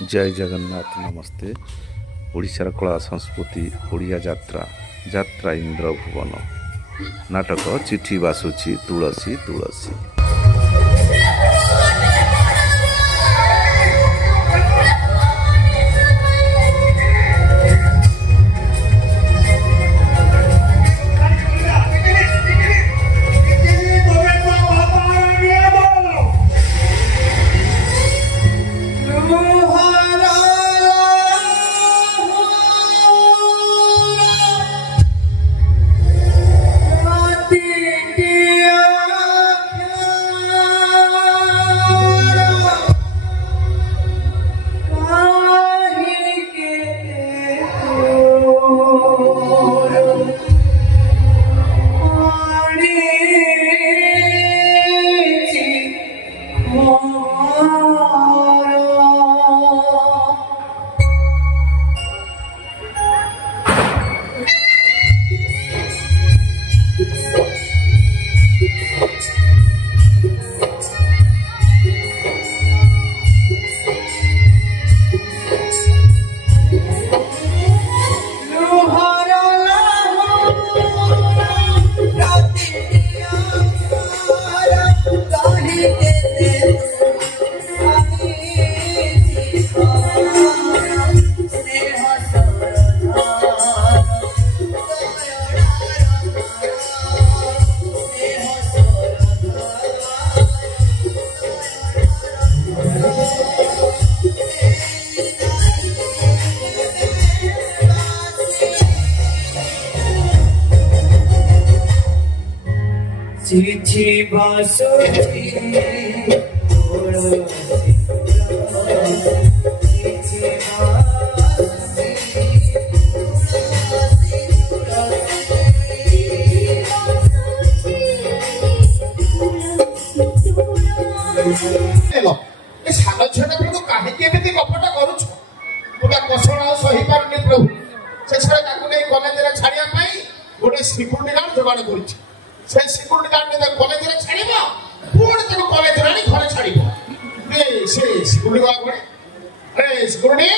जय जगन्नाथ नमस्ते। ओडिशार कला संस्कृति ओडिया यात्रा यात्रा इंद्र भुवन नाटक चिठी बासुची तुलसी तुलसी। चिठी बासुची साल झीटा प्रभु कहीं कपट करुच कषण सही पारे प्रभु शेष कलेज छाड़ा गोटे सिक्यूरीटी गार्ड जोगाड़ कर सिक्यूरीटी गार्ड कलेज छाड़ पुणी कलेज आनी घरे छाड़ से सिक्यूरीटी गार्ड अरे सिक्यूरीटी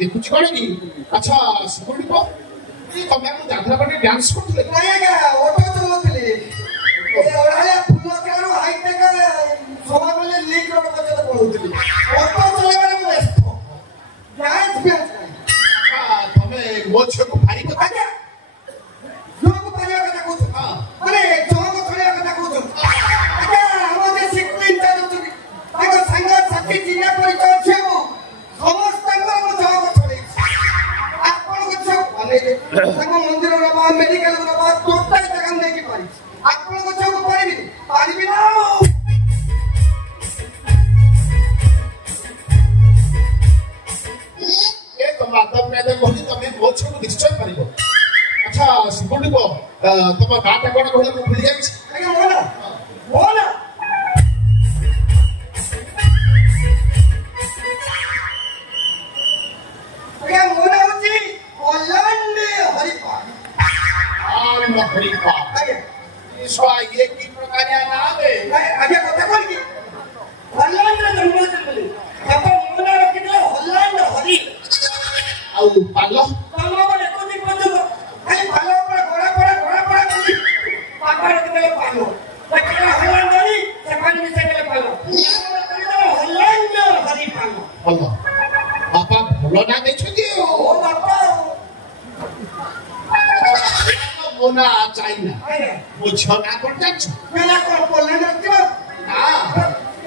देखुच कौन कि अच्छा सिक्यूरीटी को तमें जात्रा पटे डांस करथले नहीं आगा ऑटो चलाथले ए ओराले फुल केरो हाईटेक सभा बेले लीक रोड पछे पळुथली ऑटो चलाबारे मु व्यस्त डांस भी तमें मो छको फारी को आगा जो को फारिया कथा कहू हां अरे जो को फारिया कथा कहू आगा हमर सिक्यूरिटी चालू छी आगा संग साथी चिन्हा परिचय छेबो समस्त मंदिर मेडिकल टोटाल जगह नहीं पारी आपण को छो पारी ना ए तो माता मैंने कहली तमे बहुत छो निश्चय पारिबो। अच्छा सिक्यूरिटी को तम गाटा कोन कहले को भूल जाई आगे बोला बोला आगे मोना होची ओलांडे हरिपाल हरिपाल आगे ये की प्रकार नाम है आगे कथा कोन की ओलांडे जन्म चले अपन मोना रखिले ओलांडे हरि आउ पालो पालो बने कोनी पजो खाली पालो पर घोड़ा कोनी पापा रखिले पालो रखिले ओलांडे हरि से पानी में से पालो ओलांडे हरि पालो अल्लाह बापा भलो ना देखछी ओ बापा मोना चाइना वो छना कोन जाछ मेला कोन पोलैंड रखिबो हां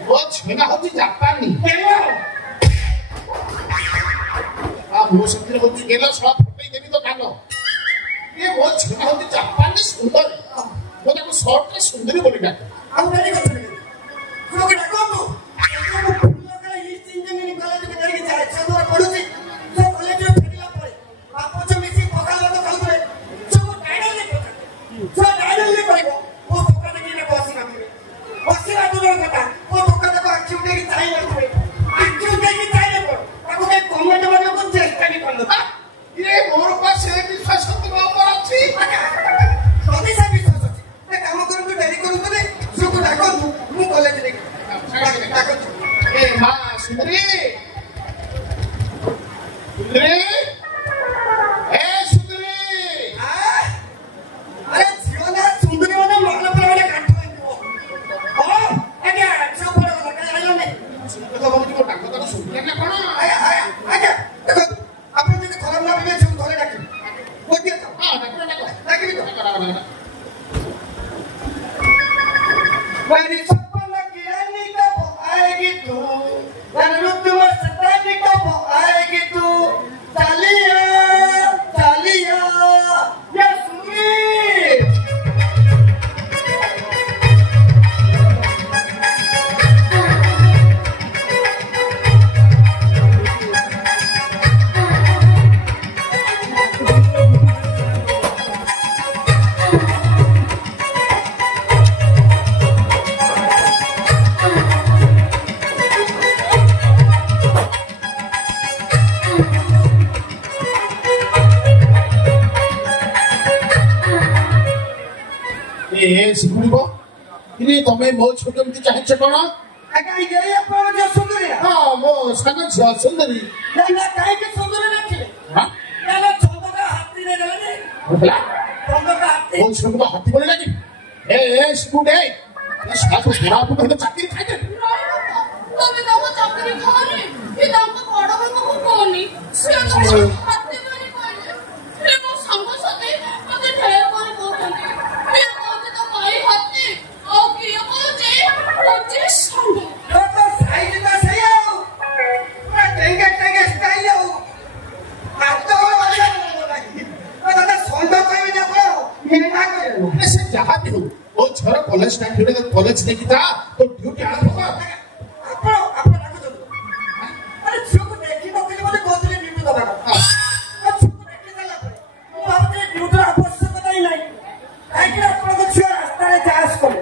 वो छना होती जापानी केलो आ वो सतिर होती केलो सब फटई देबी तो कानो ये वो छना होती जापानी सुंदर वो ताको शॉर्ट रे सुंदरी बोली डाक हम मेरी कथा नहीं लोग डाको तो लोग इस इंजीनियरिंग कॉलेज में जाके जाए चंद्र पढ़ुची जो कॉलेज में फेरिला पड़े आप जो मिसी पकाल तो खाल करे जो डायडल नहीं पका जो डायडल नहीं पड़ेगा वो पका नहीं ଚାହିଁ ନଥିବେ ଆଖି ଉଠେଇକି ଚାହିଁଲେ କଣ ତାକୁ କେହି କମେଣ୍ଟ କରିବାକୁ ଚେଷ୍ଟା ବି କରୁନଥିବେ ଇଏ ମୋର ପା ସେ ବିଶ୍ୱାସ ତୁମ ଉପରେ ଅଛି ଯଦି ସେ ବିଶ୍ୱାସ ଅଛି ସେ କାମ କରନ୍ତୁ ଡେରି କରୁଥିଲେ ଝିଅକୁ ଡାକନ୍ତୁ ମୁଁ କଲେଜରେ ଡାକନ୍ତୁ ଏ ମା ସୁନ୍ଦରୀ ସୁନ୍ଦରୀ ଏ ସୁନ୍ଦରୀ ଆରେ ଝିଅ ନା ସୁନ୍ଦରୀ ମାନେ ମନ ପୁରା ଗୋଟେ କାଠ ହେଇଯିବ ହଁ ଆଜ୍ଞା ଝିଅ ପଡ କଥା ଜାଣିଲେ ସୁନ୍ଦରୀ ତ ଭାବୁଛି ମୋ ଡାକ ତାକୁ ସୁନ୍ଦରୀ ନା କଣ ଆଜ୍ଞା ଦେଖନ୍ତୁ ଆପଣ ଯଦି ଖରାପ ଭାବିବେ ଝିଅକୁ ଘରେ ଡାକିବେ ଗୋଟିଏ ତ ହଁ ଡାକିବି ତ ଡାକ मेरी सपना की रानी कब आएगी तू रुत में सतानी कब आएगी तू चालिया चालिया ये सुमीर ଶିଖୁଣିବ ଇରେ ତମେ ମୋ ଛୋଟ ଏମିତି ଚାହିଁଛ କଣ ଆଜ୍ଞା ଏଇ ଆପଣ ଯୋଉ ସୁନ୍ଦରୀ ହଁ ମୋ ସାଙ୍ଗ ଝିଅ ସୁନ୍ଦରୀ ନା କାହିଁକି ସୁନ୍ଦରୀ ରଖିଲେ ହଁ ନା ଚନ୍ଦକା ହାତୀରେ ଦେଲେ ଚନ୍ଦକା ହାତୀ ମୋ ଛୋଟ ହାତୀ ପଡି ଲାଗି ଏ ସ୍କୁଡେ ସାକୁ ପୁରାପୁର ହେଲେ ଚାକିରି ଖାଇଦେ ତମେ ତାଙ୍କ ଚାକିରି ଖାଅନି କି ତାଙ୍କ ବଡ ଭାଇଙ୍କୁ କହନି ସେ ହାତୀ ବୋଲି କହିଲେ ସେ ମୋ ସାଙ୍ଗସାଥି ମତେ ଢେର କରି କହୁଛନ୍ତି କିଏ କହୁଛି ତ ଭାଇ ହାତୀ ଆଉ କିଏ କହୁଛି ହଉଛି ସାଙ୍ଗ तो साइड का सही है मैं टेंगे टेंगे स्टाइल है आप तो वाला लगी तो दादा सोंडो कोई भी देखो ये ना करो ସେ ଯାହା ବି ହଉ ମୋ ଝିଅର କଲେଜ ଟାଇମ୍ ଭିତରେ କଲେଜ ନେଇକି ଯା ତ ଡ୍ୟୁଟି ଆରମ୍ଭ କର ଆପଣ ଡାକୁଛନ୍ତି अरे ଝିଅକୁ ଦେଖି ନଥିଲି ବୋଲି କହୁଥିଲେ ଡ୍ୟୁଟି ଦବା କଥା ଝିଅକୁ ଦେଖି ଦେଲା ପରେ ମୁଁ ଭାବୁଥିଲି ଡ୍ୟୁଟିର ଆବଶ୍ୟକତା ହିଁ ନାହିଁ କାହିଁକି ଆପଣଙ୍କ ଝିଅ ରାସ୍ତାରେ ଯାଆସ କଲେ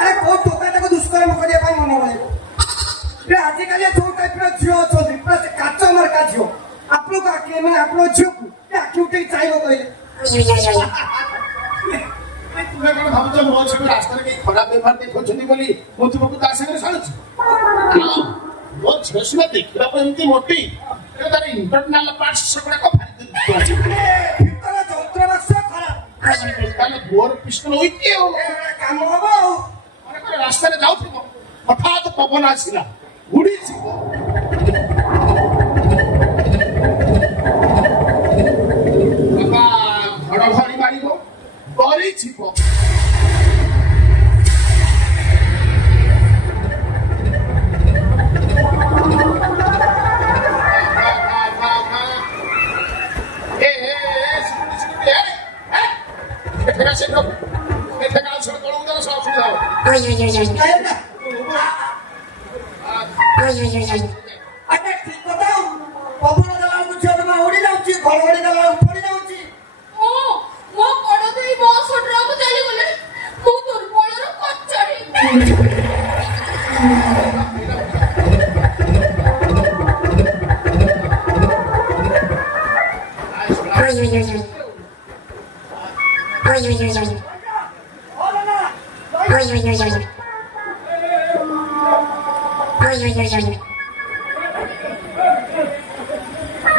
अरे कोई टोका ताको दुष्कर्म करिया पाई मन रहइबो ए आजिकाली जो टाइपर झियो अछोदी पूरा से काचो मार्का झियो आपनो का के माने आपनो झियो को आखि उठे चाइबो कहले ତୁମେ କଣ ଭାବୁଛ ମୋ ଝିଅ ରାସ୍ତାରେ କେହି ଖରାପ ବ୍ୟବହାର ଦେଖାଉଛନ୍ତି ବୋଲି ମୁଁ ତୁମକୁ ତା ସାଙ୍ଗରେ ଛାଡୁଛି ମୋ ଝିଅ ସିନା ଦେଖିବାକୁ ଏମିତି ମୋଟି ତାର ଇଣ୍ଟରନାଲ ପାର୍ଟସ ସେଗୁଡାକ ଭାରି ଭିତର ଯନ୍ତ୍ର ବାକ୍ସ ଖରାପ ତାହେଲେ ବୋର ପିଷ୍ଟଲ ହୋଇଛି ଆଉ କାମ ହବ ଆଉ ମନେକର ରାସ୍ତାରେ ଯାଉଥିବ ହଠାତ୍ ପବନ ଆସିଲା ଉଡିଯିବ ବାବା ଘଡଘଡି ମାରିବ ଡରିଯିବ ଆଟା ଠିକ କଥା ପବନ ଦେଲା ବେଳକୁ ଝିଅ ଜମା ଉଡି ଯାଉଛି ଘଡଘଡି ଦେଲା ବେଳକୁ ପଡି ଯାଉଛି ମୋ ବଡ ଦେଇ ବସ୍ ଟ୍ରକ୍ ଚାଲିଗଲେ ମୁଁ ଦୁର୍ବଳର କଚାଡ଼ି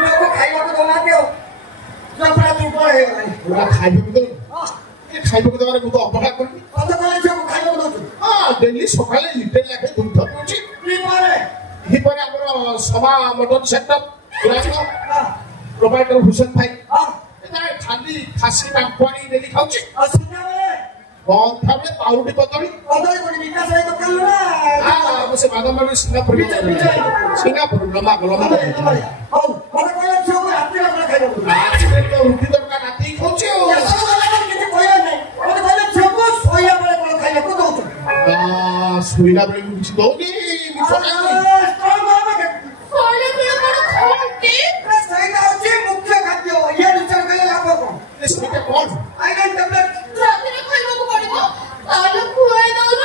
ଝିଅକୁ ଖାଇବାକୁ ଦଉନାହାନ୍ତି ଆଉ ଝିଅ ପୁରା ଦୁର୍ବଳ ହେଇଗଲାଣି ଖାଇବାକୁ ଦେବାରେ ମୁଁ ତ ଅବହେଳା କରିବି କତ କଲେ ଝିଅକୁ ଖାଇବାକୁ ଦଉଛନ୍ତି ହଁ ଡେଲି ସକାଳେ ଲିଟର ଲେଖେ ଦୁଗ୍ଧ ପିଉଛି ଏହିପରି ଆମର ସଭା ମଟନ ସେଟପ ପ୍ରୋଭାଇଡର ହୁସେନ ଭାଇ ଖାଲି ଖାସି ପାମ୍ପଡି ଡେଲି ଖାଉଛି ବନ୍ଧାବେଳେ ପାଉରୁଟି କଦଳୀ ସେ ବାଦାମବାଡ଼ି ସିଙ୍ଗାପୁର ଲମ୍ବା ରୁଟି ଦରକାର ରାତି ଖାଉଛି ଆଉ ଶୋଇଲା ବେଳେ ମୁଁ କିଛି ଦଉନି ମୁଖ୍ୟ ଖାଦ୍ୟ ଇଏ ବିଚାର କଲେ ଲାଭ କଣ ସେଇଟା କଣ ରାତିରେ ଖାଇବାକୁ ପଡିବ ତାହେଲେ ଖୁଆଇ ଦଉନ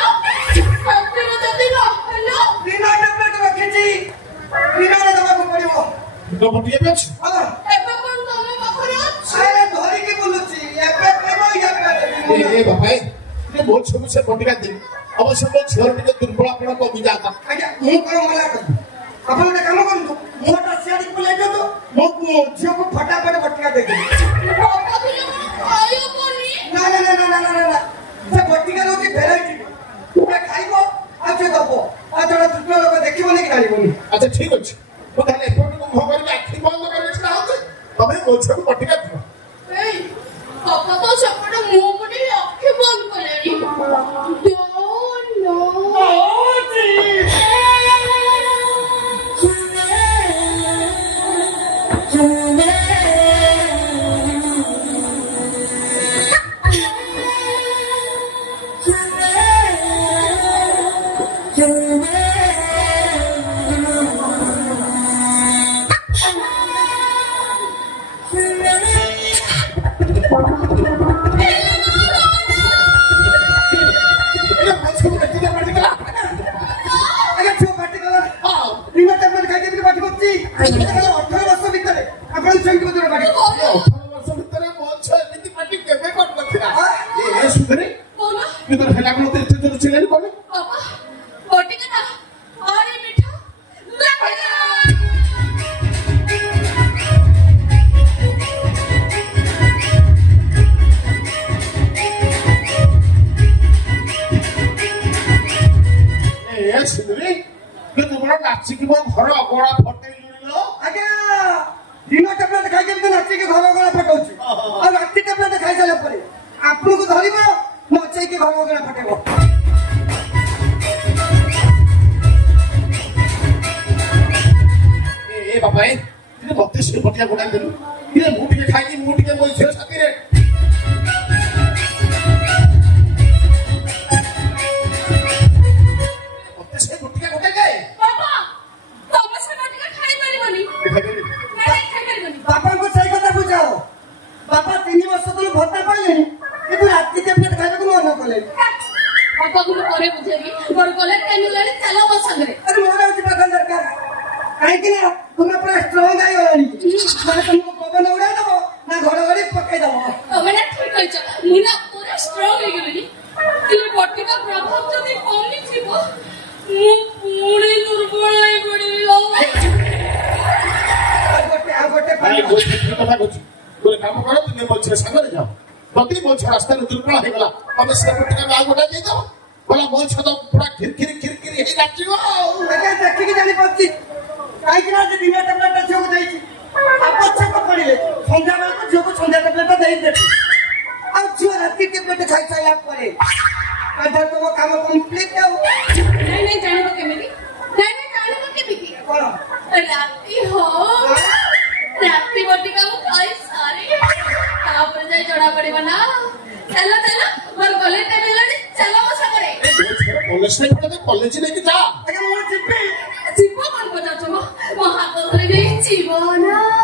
ए बाबा ये बहुत सब से बटिका दे अवश्य तो झियर टिके दुर्बल आपण कमी जाता आज्ञा मु कोन मला कर आपण ଗୋଟେ କାମ କରନ୍ତୁ ମୋଟା ସିଆଡି ପଳେଇ ଯାଉ ମୋ ଝିଅକୁ ଫଟାଫଟ ବଟିକା ଦେଇଦେବି ନା ନା ନା ନା ନା ନା ସେ ବଟିକା ରହୁଛି ଭେରାଇଟି ପୁରା ଖାଇବ ଆଉ ସେ ଦବ ଆଉ ଜଣେ ତୃତୀୟ ଲୋକ ଦେଖିବନି କି ଜାଣିବନି अच्छा ठीक अछि तो ताले एपट को भो करके आखि बंद करके छडा होते तबे मोछक बटिका दियो ଏଇ ବାପା ତ ସେପଟେ ମୁହଁ ପଟେ ଆଖି ବନ୍ଦ କଲେଣି कॉलेज लेके जा जीवन को जाचो महाकल रे जीवन